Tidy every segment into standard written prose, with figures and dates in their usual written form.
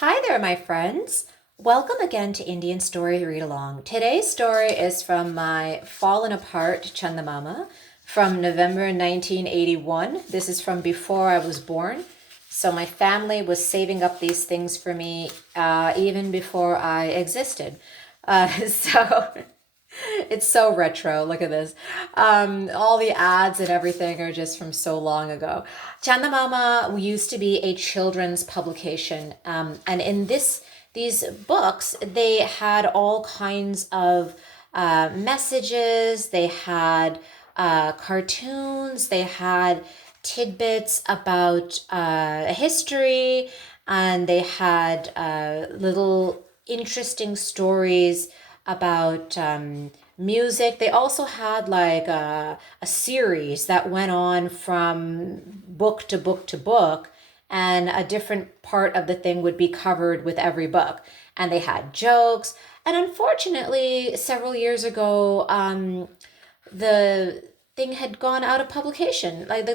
Hi there, my friends. Welcome again to Indian Story Read Along. Today's story is from my fallen apart Chandamama from November 1981. This is from before I was born. So my family was saving up these things for me even before I existed. So it's so retro. Look at this. All the ads and everything are just from so long ago. Chandamama used to be a children's publication, and in these books, they had all kinds of messages. They had cartoons. They had tidbits about history, and they had little interesting stories about music. They also had like a series that went on from book to book to book, and a different part of the thing would be covered with every book. And they had jokes. And unfortunately, several years ago, the thing had gone out of publication. Like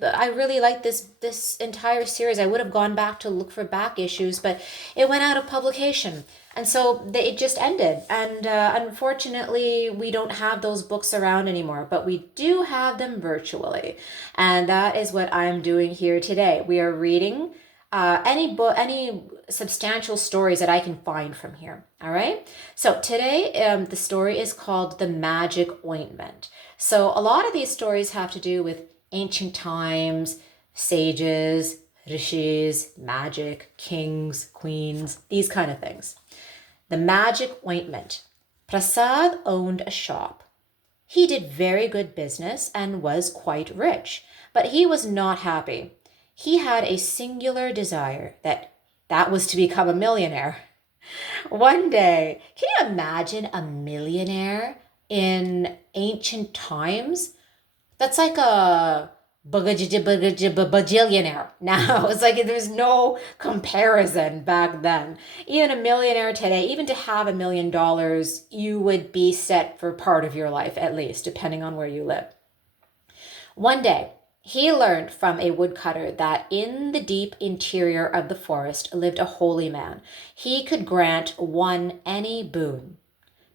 I really liked this entire series. I would have gone back to look for back issues, but it went out of publication, and so it just ended. And unfortunately, we don't have those books around anymore, but we do have them virtually, and that is what I'm doing here today. We are reading any substantial stories that I can find from here. All right. So today, the story is called The Magic Ointment. So a lot of these stories have to do with ancient times, sages, rishis, magic, kings, queens, these kind of things. The Magic Ointment. Prasad owned a shop. He did very good business and was quite rich, but he was not happy. He had a singular desire that was to become a millionaire. One day, can you imagine a millionaire in ancient times? That's like a bajillionaire now. It's like there's no comparison back then. Even a millionaire today, even to have $1 million, you would be set for part of your life at least, depending on where you live. One day, he learned from a woodcutter that in the deep interior of the forest lived a holy man. He could grant one any boon.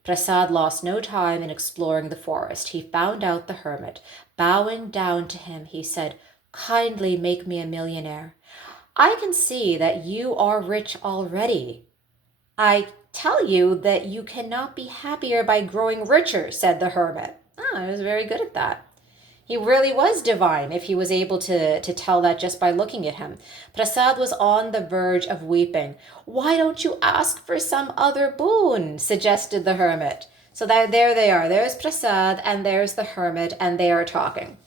Prasad lost no time in exploring the forest. He found out the hermit. Bowing down to him, he said, "Kindly make me a millionaire. I can see that you are rich already. I tell you that you cannot be happier by growing richer," said the hermit. I was very good at that. He really was divine if he was able to tell that just by looking at him. Prasad was on the verge of weeping. "Why don't you ask for some other boon?" suggested the hermit. So there they are. There's Prasad and there's the hermit, and they are talking.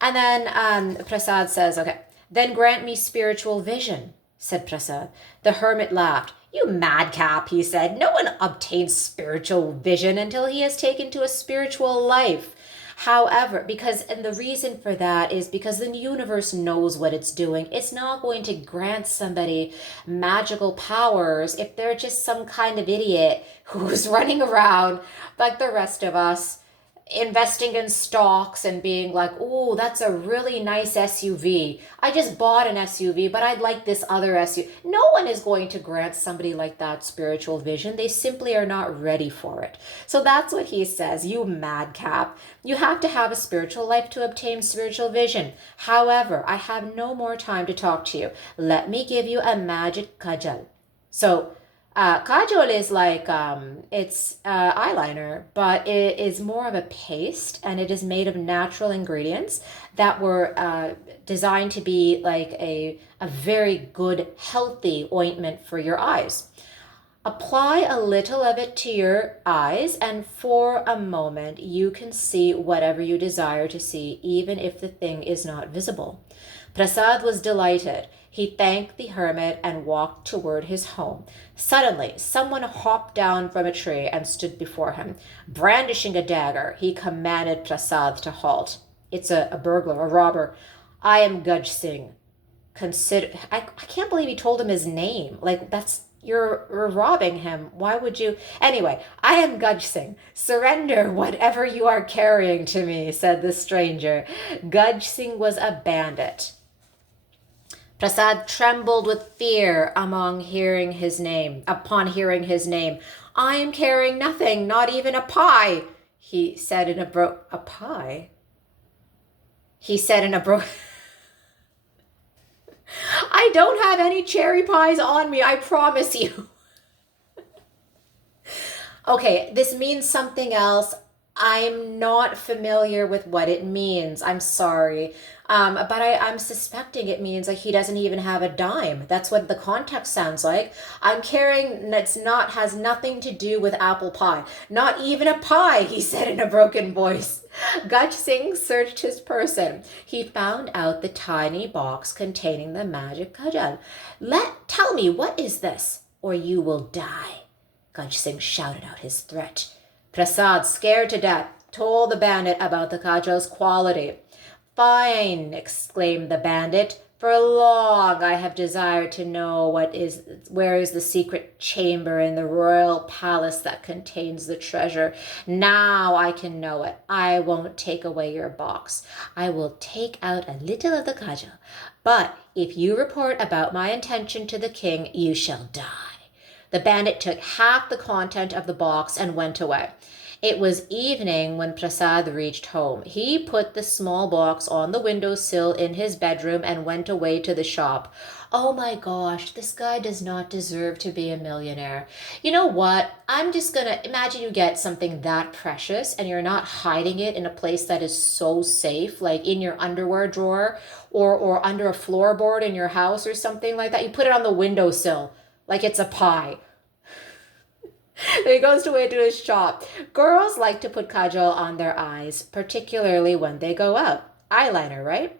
And then Prasad says, "Okay, then grant me spiritual vision," said Prasad. The hermit laughed. "You madcap," he said. "No one obtains spiritual vision until he has taken to a spiritual life. However, and the reason for that is because the universe knows what it's doing. It's not going to grant somebody magical powers if they're just some kind of idiot who's running around like the rest of us, investing in stocks and being like, "Oh, that's a really nice SUV. I just bought an SUV, but I'd like this other SUV." No one is going to grant somebody like that spiritual vision. They simply are not ready for it. So that's what he says. "You madcap. You have to have a spiritual life to obtain spiritual vision. However, I have no more time to talk to you. Let me give you a magic kajal." So kajol is like it's eyeliner, but it is more of a paste, and it is made of natural ingredients that were designed to be like a very good, healthy ointment for your eyes. Apply a little of it to your eyes, and for a moment you can see whatever you desire to see, even if the thing is not visible. Prasad was delighted. He thanked the hermit and walked toward his home. Suddenly, someone hopped down from a tree and stood before him. Brandishing a dagger, he commanded Prasad to halt. "It's a burglar, a robber. I am Gaj Singh. I can't believe he told him his name. Like, you're robbing him. Why would you? Anyway, "I am Gaj Singh. Surrender whatever you are carrying to me," said the stranger. Gaj Singh was a bandit. Prasad trembled with fear upon hearing his name. I am carrying nothing, not even a pie, he said in a pie? He said in a I don't have any cherry pies on me, I promise you. Okay, this means something else. I'm not familiar with what it means. I'm sorry. But I'm suspecting it means like he doesn't even have a dime. That's what the context sounds like. I'm carrying has nothing to do with apple pie. Not even a pie, he said in a broken voice. Gaj Singh searched his person. He found out the tiny box containing the magic cudgel. Tell me, what is this, or you will die. Gaj Singh shouted out his threat. Prasad, scared to death, told the bandit about the cudgel's quality. Fine, exclaimed the bandit. For long I have desired to know where is the secret chamber in the royal palace that contains the treasure. Now I can know it. I won't take away your box. I will take out a little of the cudgel. But if you report about my intention to the king, you shall die. The bandit took half the content of the box and went away. It was evening when Prasad reached home. He put the small box on the windowsill in his bedroom and went away to the shop. Oh my gosh, this guy does not deserve to be a millionaire. You know what? I'm just going to imagine you get something that precious and you're not hiding it in a place that is so safe, like in your underwear drawer or under a floorboard in your house or something like that. You put it on the windowsill like it's a pie. He goes away to his shop. Girls like to put kajal on their eyes, particularly when they go out. Eyeliner, right?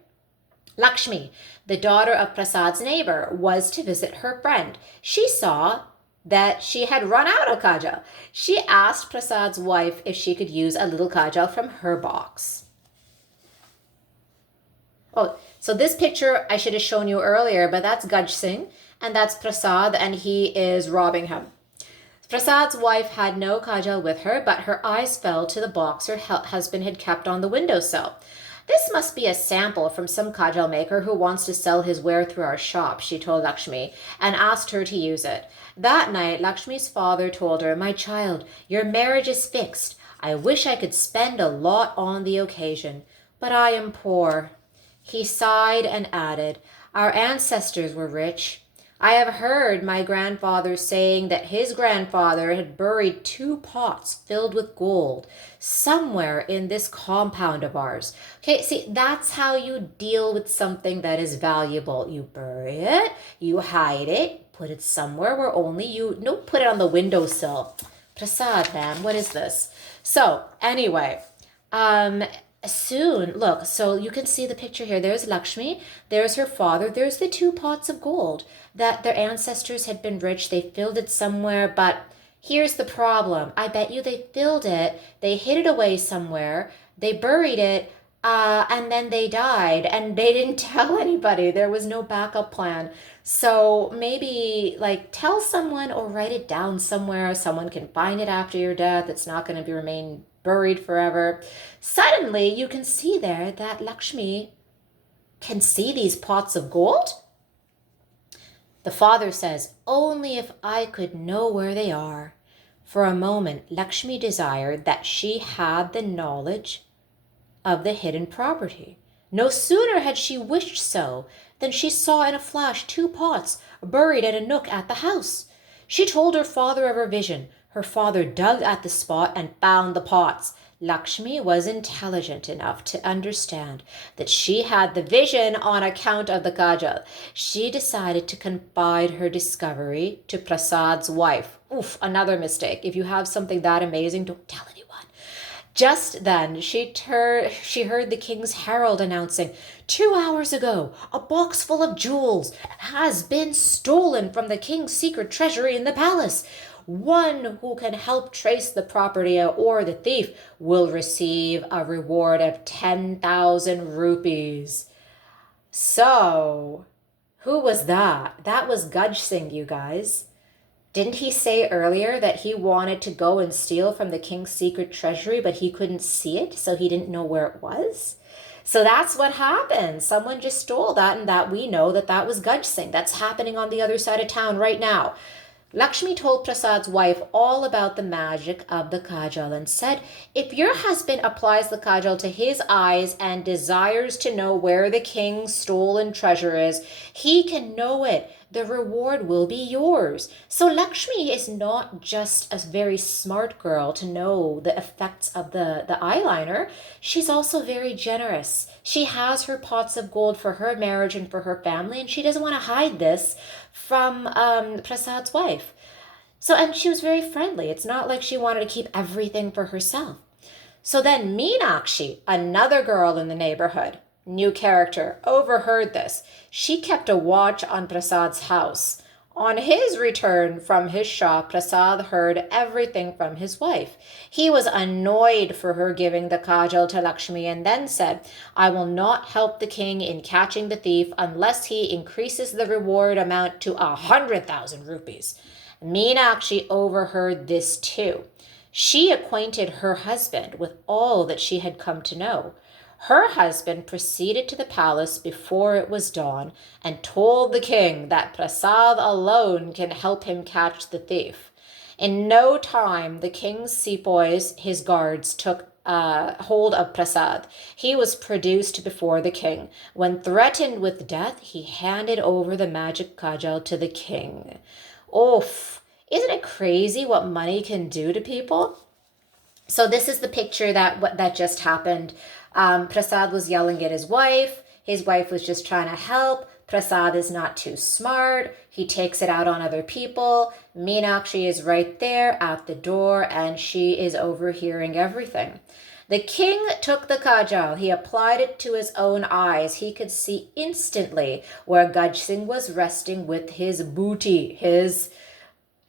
Lakshmi, the daughter of Prasad's neighbor, was to visit her friend. She saw that she had run out of kajal. She asked Prasad's wife if she could use a little kajal from her box. Oh, so this picture I should have shown you earlier, but that's Gaj Singh and that's Prasad, and he is robbing him. Prasad's wife had no kajal with her, but her eyes fell to the box her husband had kept on the windowsill. This must be a sample from some kajal maker who wants to sell his ware through our shop, she told Lakshmi, and asked her to use it. That night, Lakshmi's father told her, My child, your marriage is fixed. I wish I could spend a lot on the occasion, but I am poor. He sighed and added, Our ancestors were rich. I have heard my grandfather saying that his grandfather had buried 2 pots filled with gold somewhere in this compound of ours. Okay, see, that's how you deal with something that is valuable. You bury it, you hide it, put it somewhere where only you, no, put it on the windowsill. Prasad, man, what is this? So, anyway, soon, look, so you can see the picture here. There's Lakshmi, there's her father, there's the 2 pots of gold that their ancestors had been rich. They filled it somewhere, but here's the problem. I bet you they filled it, they hid it away somewhere, they buried it, and then they died, and they didn't tell anybody. There was no backup plan. So maybe like tell someone or write it down somewhere. Someone can find it after your death. It's not going to remain buried forever. Suddenly you can see there that Lakshmi can see these pots of gold. The father says, Only if I could know where they are. For a moment, Lakshmi desired that she had the knowledge of the hidden property. No sooner had she wished so than she saw in a flash 2 pots buried in a nook at the house. She told her father of her vision. Her father dug at the spot and found the pots. Lakshmi was intelligent enough to understand that she had the vision on account of the kajal. She decided to confide her discovery to Prasad's wife. Oof, another mistake. If you have something that amazing, don't tell anyone. Just then, she heard the king's herald announcing, 2 hours ago, a box full of jewels has been stolen from the king's secret treasury in the palace. One who can help trace the property or the thief will receive a reward of 10,000 rupees. So, who was that? That was Gaj Singh, you guys. Didn't he say earlier that he wanted to go and steal from the king's secret treasury, but he couldn't see it, so he didn't know where it was? So that's what happened. Someone just stole that, and that we know that that was Gaj Singh. That's happening on the other side of town right now. Lakshmi told Prasad's wife all about the magic of the kajal and said, if your husband applies the kajal to his eyes and desires to know where the king's stolen treasure is, he can know it. The reward will be yours. So Lakshmi is not just a very smart girl to know the effects of the eyeliner. She's also very generous. She has her pots of gold for her marriage and for her family, and she doesn't want to hide this from Prasad's wife. So, and she was very friendly. It's not like she wanted to keep everything for herself. So then Meenakshi, another girl in the neighborhood, new character, overheard this. She kept a watch on Prasad's house. On his return from his shop, Prasad heard everything from his wife. He was annoyed for her giving the kajal to Lakshmi and then said, I will not help the king in catching the thief unless he increases the reward amount to 100,000 rupees. Meenakshi overheard this too. She acquainted her husband with all that she had come to know. Her husband proceeded to the palace before it was dawn and told the king that Prasad alone can help him catch the thief. In no time, the king's sepoys, his guards, took hold of Prasad. He was produced before the king. When threatened with death, he handed over the magic kajal to the king. Oof, isn't it crazy what money can do to people? So this is the picture that just happened. Prasad was yelling at his wife. His wife was just trying to help. Prasad is not too smart. He takes it out on other people. Meenakshi is right there at the door, and she is overhearing everything. The king took the kajal. He applied it to his own eyes. He could see instantly where Gaj Singh was resting with his booty, his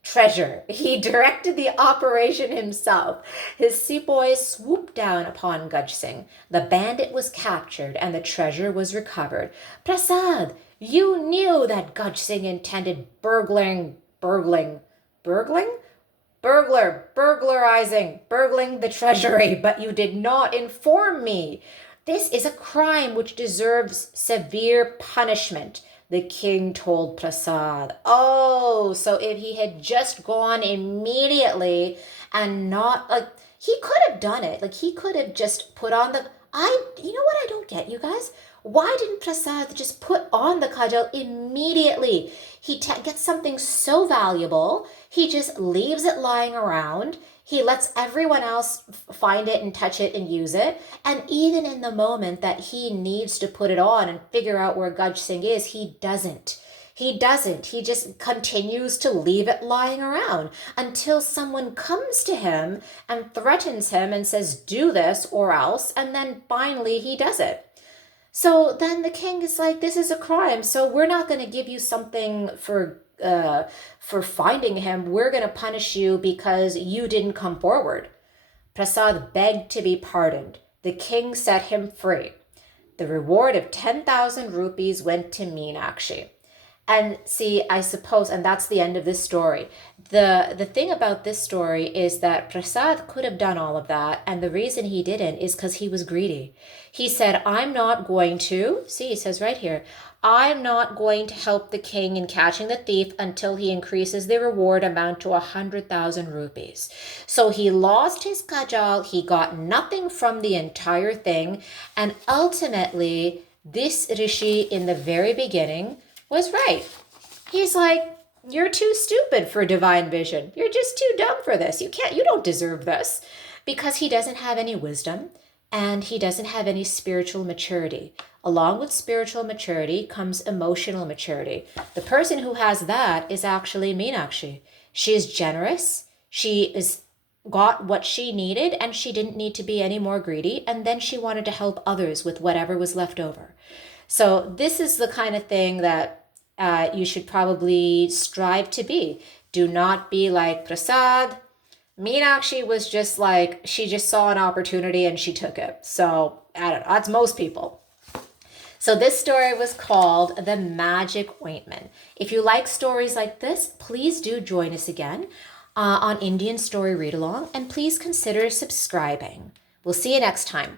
treasure. He directed the operation himself. His sepoys swooped down upon Gaj Singh. The bandit was captured and the treasure was recovered. Prasad, you knew that Gaj Singh intended burglarizing the treasury, but you did not inform me. This is a crime which deserves severe punishment. The king told Prasad. Oh, so if he had just gone immediately and not, like, he could have done it. Like, he could have just put on you know what I don't get, you guys? Why didn't Prasad just put on the kajal immediately? He gets something so valuable, he just leaves it lying around. He lets everyone else find it and touch it and use it. And even in the moment that he needs to put it on and figure out where Gaj Singh is, he doesn't. He just continues to leave it lying around until someone comes to him and threatens him and says, do this or else. And then finally he does it. So then the king is like, this is a crime. So we're not going to give you something for finding him. We're going to punish you because you didn't come forward. Prasad begged to be pardoned. The king set him free. The reward of 10,000 rupees went to Meenakshi. And see, I suppose, and that's the end of this story. The thing about this story is that Prasad could have done all of that, and the reason he didn't is because he was greedy. He said, I'm not going to, see, he says right here, I'm not going to help the king in catching the thief until he increases the reward amount to 100,000 rupees. So he lost his kajal, he got nothing from the entire thing, and ultimately, this rishi in the very beginning was right. He's like, you're too stupid for divine vision. You're just too dumb for this. You don't deserve this. Because he doesn't have any wisdom and he doesn't have any spiritual maturity. Along with spiritual maturity comes emotional maturity. The person who has that is actually Meenakshi. She is generous. She is got what she needed and she didn't need to be any more greedy. And then she wanted to help others with whatever was left over. So this is the kind of thing that you should probably strive to be. Do not be like Prasad. Meenakshi was just like, she just saw an opportunity and she took it. So, I don't know, that's most people. So this story was called The Magic Ointment. If you like stories like this, please do join us again on Indian Story Read Along, and please consider subscribing. We'll see you next time.